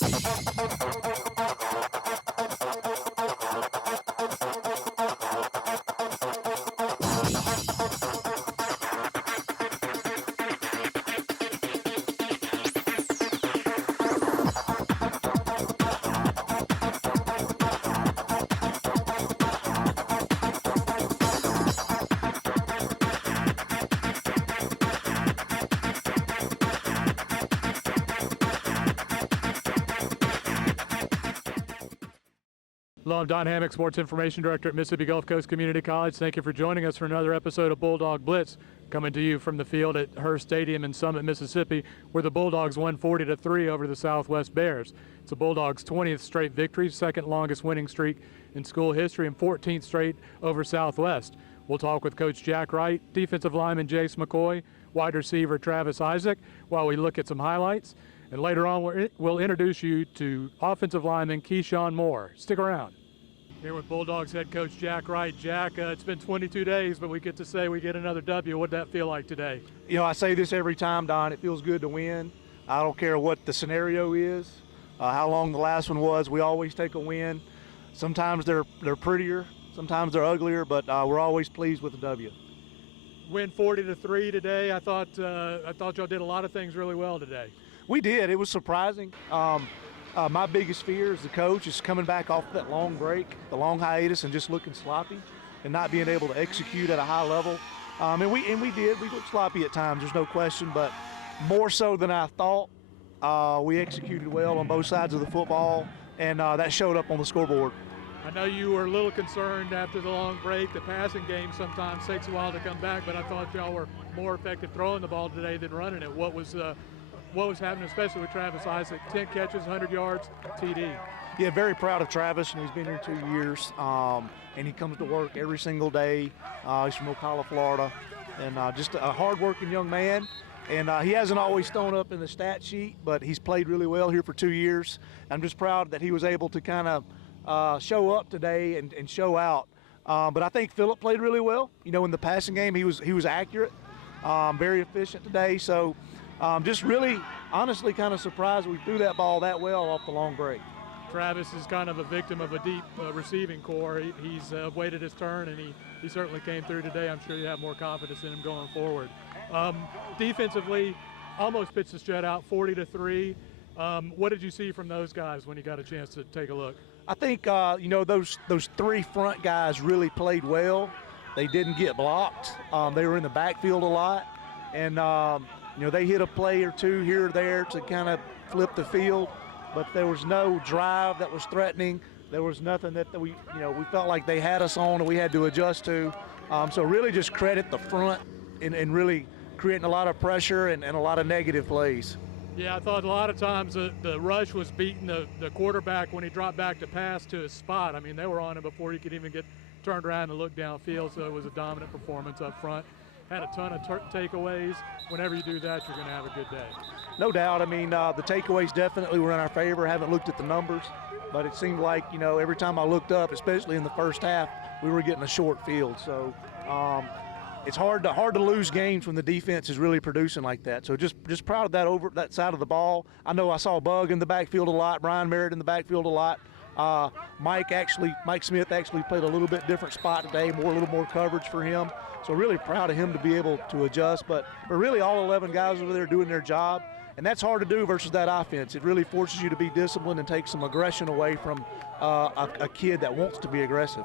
Hello, I'm Don Hammock, Sports Information Director at Mississippi Gulf Coast Community College. Thank you for joining us for another episode of Bulldog Blitz, coming to you from the field at Hurst Stadium in Summit, Mississippi, where the Bulldogs won 40-3 over the Southwest Bears. It's the Bulldogs' 20th straight victory, second longest winning streak in school history, and 14th straight over Southwest. We'll talk with Coach Jack Wright, defensive lineman Jace McCoy, wide receiver Travis Isaac, while we look at some highlights. And later on, we'll introduce you to offensive lineman Keshawn Moore. Stick around. Here with Bulldogs head coach Jack Wright. Jack, it's been 22 days, but we get to say we get another W. What'd that feel like today? You know, I say this every time, Don. It feels good to win. I don't care what the scenario is, how long the last one was. We always take a win. Sometimes they're prettier, sometimes they're uglier, but we're always pleased with the W. Win 40-3 today. I thought y'all did a lot of things really well today. We did. It was surprising. My biggest fear as the coach is coming back off that long break, the long hiatus, and just looking sloppy and not being able to execute at a high level. And we did. We looked sloppy at times, there's no question, but more so than I thought. We executed well on both sides of the football, and that showed up on the scoreboard. I know you were a little concerned after the long break. The passing game sometimes takes a while to come back, but I thought y'all were more effective throwing the ball today than running it. What was happening, especially with Travis Isaac? 10 catches, 100 yards, TD. Yeah, very proud of Travis, and he's been here 2 years, and he comes to work every single day. He's from Ocala, Florida, and just a hard-working young man. And he hasn't always thrown up in the stat sheet, but he's played really well here for 2 years. I'm just proud that he was able to kind of show up today and show out. But I think Phillip played really well. You know, in the passing game, he was accurate, very efficient today. So just really, honestly, kind of surprised we threw that ball that well off the long break. Travis is kind of a victim of a deep receiving core. He's waited his turn, and he certainly came through today. I'm sure you have more confidence in him going forward. Defensively, almost pitched the shutout, 40-3. What did you see from those guys when you got a chance to take a look? I think you know, those three front guys really played well. They didn't get blocked. They were in the backfield a lot, and you know, they hit a play or two here or there to kind of flip the field, but there was no drive that was threatening. There was nothing that we felt like they had us on and we had to adjust to. So really just credit the front in really creating a lot of pressure and a lot of negative plays. Yeah, I thought a lot of times the rush was beating the quarterback when he dropped back to pass to his spot. I mean, they were on him before he could even get turned around and look downfield, so it was a dominant performance up front. Had a ton of takeaways. Whenever you do that, you're going to have a good day. No doubt. I mean, the takeaways definitely were in our favor. I haven't looked at the numbers, but it seemed like, you know, every time I looked up, especially in the first half, we were getting a short field. So it's hard to lose games when the defense is really producing like that. So just proud of that side of the ball. I know I saw Bug in the backfield a lot, Brian Merritt in the backfield a lot. Mike Smith actually played a little bit different spot today, a little more coverage for him. So really proud of him to be able to adjust. But really all 11 guys over there doing their job, and that's hard to do versus that offense. It really forces you to be disciplined and take some aggression away from a kid that wants to be aggressive.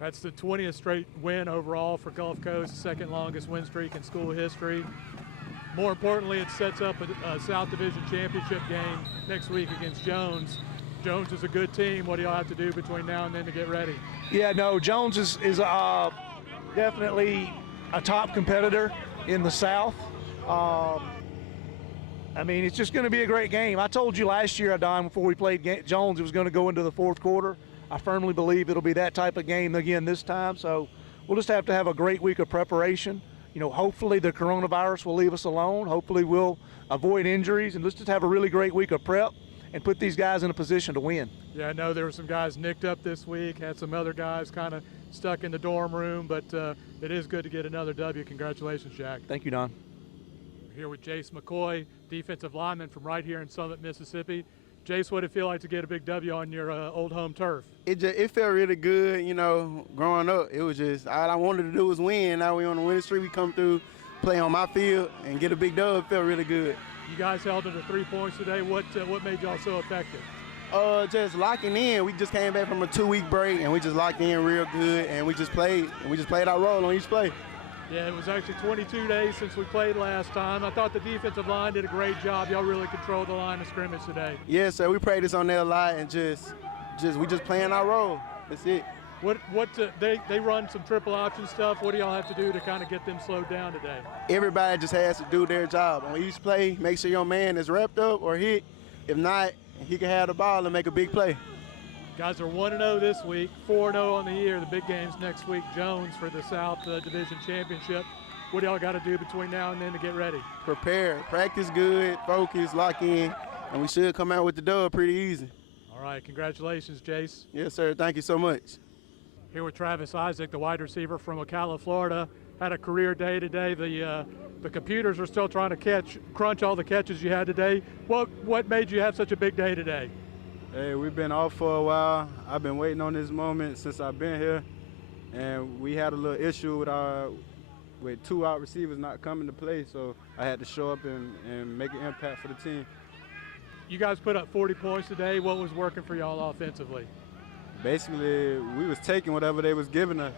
That's the 20th straight win overall for Gulf Coast, second longest win streak in school history. More importantly, it sets up a South Division championship game next week against Jones. Jones is a good team. What do y'all have to do between now and then to get ready? Yeah, no, Jones is definitely a top competitor in the South. I mean, it's just going to be a great game. I told you last year, Don, before we played Jones, it was going to go into the fourth quarter. I firmly believe it'll be that type of game again this time. So we'll just have to have a great week of preparation. You know, hopefully the coronavirus will leave us alone. Hopefully we'll avoid injuries, and let's just have a really great week of prep and put these guys in a position to win. Yeah, I know there were some guys nicked up this week, had some other guys kind of stuck in the dorm room, but it is good to get another W. Congratulations, Jack. Thank you, Don. We're here with Jace McCoy, defensive lineman from right here in Summit, Mississippi. Jace, what did it feel like to get a big W on your old home turf? It felt really good, you know, growing up. It was just, all I wanted to do was win. Now we on the winning streak. We come through, play on my field, and get a big dub. It felt really good. You guys held it to 3 points today. What made y'all so effective? Just locking in. We just came back from a 2-week break, and we just locked in real good, and we just played our role on each play. Yeah, it was actually 22 days since we played last time. I thought the defensive line did a great job. Y'all really controlled the line of scrimmage today. Yes, sir. We practiced on that a lot, and we just playing our role. That's it. They run some triple option stuff. What do y'all have to do to kind of get them slowed down today? Everybody just has to do their job. On each play, make sure your man is wrapped up or hit. If not, he can have the ball and make a big play. Guys are 1-0 this week, 4-0 on the year. The big game's next week. Jones for the South Division Championship. What do y'all got to do between now and then to get ready? Prepare, practice good, focus, lock in, and we should come out with the dub pretty easy. All right, congratulations, Jace. Yes, sir. Thank you so much. Here with Travis Isaac, the wide receiver from Ocala, Florida. Had a career day today. The computers are still trying to crunch all the catches you had today. What made you have such a big day today? Hey, we've been off for a while. I've been waiting on this moment since I've been here, and we had a little issue with 2 out receivers not coming to play, so I had to show up and make an impact for the team. You guys put up 40 points today. What was working for y'all offensively? Basically, we was taking whatever they was giving us.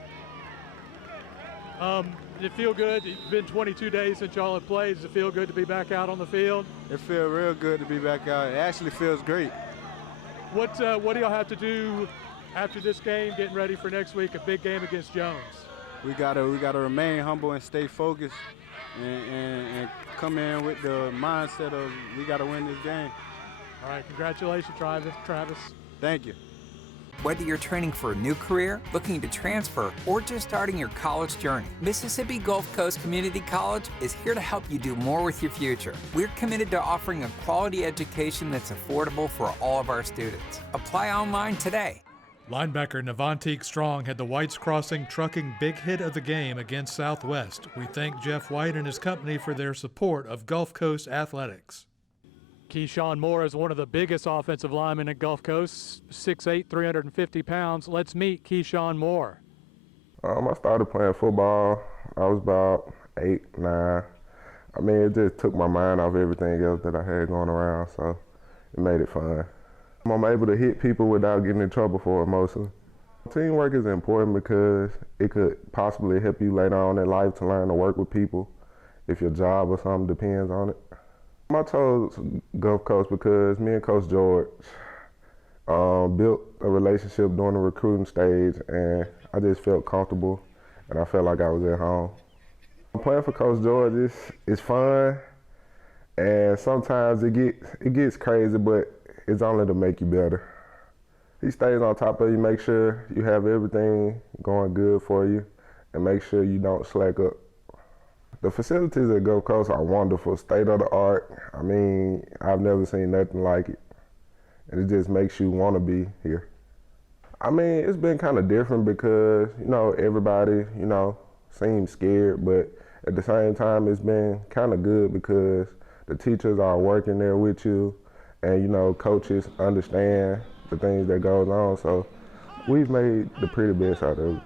Did it feel good? It's been 22 days since y'all have played. Does it feel good to be back out on the field? It feels real good to be back out. It actually feels great. What do y'all have to do after this game, getting ready for next week, a big game against Jones? We gotta remain humble and stay focused, and come in with the mindset of we gotta win this game. All right, congratulations, Travis. Thank you. Whether you're training for a new career, looking to transfer, or just starting your college journey, Mississippi Gulf Coast Community College is here to help you do more with your future. We're committed to offering a quality education that's affordable for all of our students. Apply online today. Linebacker Navantique Strong had the Whites Crossing Trucking big hit of the game against Southwest. We thank Jeff White and his company for their support of Gulf Coast athletics. Keshawn Moore is one of the biggest offensive linemen at Gulf Coast, 6'8", 350 pounds. Let's meet Keshawn Moore. I started playing football. I was about 8, 9. I mean, it just took my mind off everything else that I had going around, so it made it fun. I'm able to hit people without getting in trouble for it mostly. Teamwork is important because it could possibly help you later on in life to learn to work with people if your job or something depends on it. I chose Gulf Coast because me and Coach George built a relationship during the recruiting stage, and I just felt comfortable and I felt like I was at home. Playing for Coach George is fun, and sometimes it gets crazy, but it's only to make you better. He stays on top of you, make sure you have everything going good for you, and make sure you don't slack up. The facilities at Gulf Coast are wonderful, state of the art. I mean, I've never seen nothing like it. And it just makes you want to be here. I mean, it's been kind of different because, everybody, seems scared, but at the same time, it's been kind of good because the teachers are working there with you and, coaches understand the things that goes on. So we've made the pretty best out of it.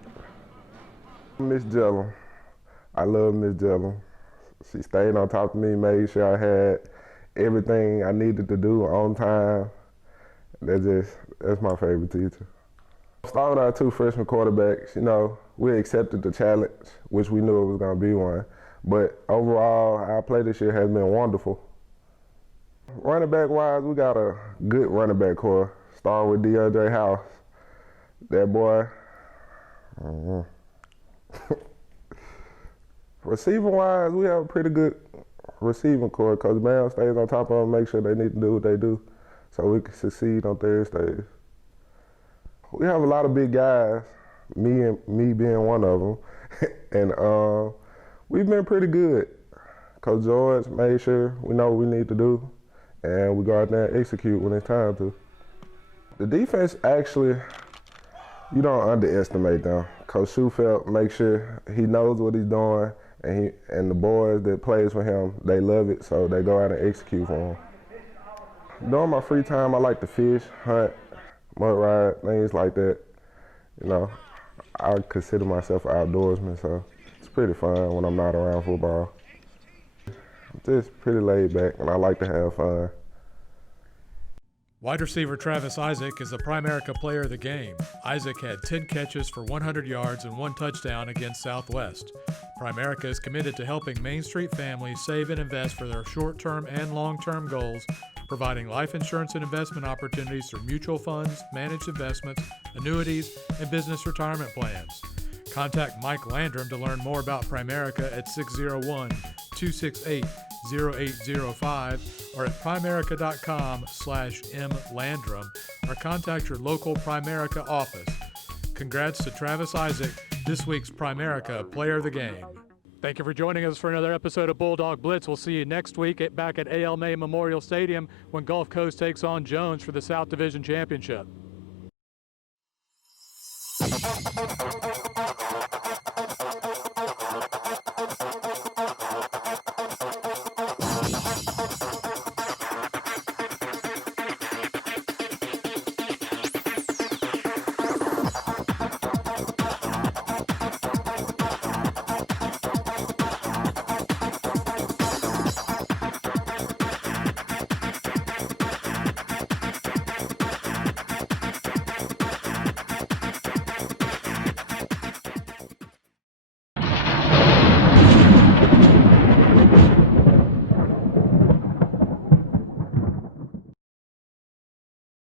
Miss Jellum. I love Miss Jellum. She stayed on top of me, made sure I had everything I needed to do on time. That's my favorite teacher. Starting our 2 freshman quarterbacks, we accepted the challenge, which we knew it was gonna be one. But overall, our play this year has been wonderful. Running back wise, we got a good running back core, starting with DeAndre House. That boy, Receiving wise, we have a pretty good receiving core. Coach Bam stays on top of them, make sure they need to do what they do so we can succeed on Thursdays. We have a lot of big guys, me being one of them, and we've been pretty good. Coach George made sure we know what we need to do, and we go out there and execute when it's time to. The defense, actually, you don't underestimate them. Coach Schufelt makes sure he knows what he's doing, and the boys that plays for him, they love it, so they go out and execute for him. During my free time, I like to fish, hunt, mud ride, things like that. You know, I consider myself an outdoorsman, so it's pretty fun when I'm not around football. I'm just pretty laid back, and I like to have fun. Wide receiver Travis Isaac is the Primerica player of the game. Isaac had 10 catches for 100 yards and 1 touchdown against Southwest. Primerica is committed to helping Main Street families save and invest for their short-term and long-term goals, providing life insurance and investment opportunities through mutual funds, managed investments, annuities, and business retirement plans. Contact Mike Landrum to learn more about Primerica at 601-268-0805 or at primerica.com/mlandrum or contact your local Primerica office. Congrats to Travis Isaac, this week's Primerica Player of the Game. Thank you for joining us for another episode of Bulldog Blitz. We'll see you next week back at A.L. May Memorial Stadium when Gulf Coast takes on Jones for the South Division Championship.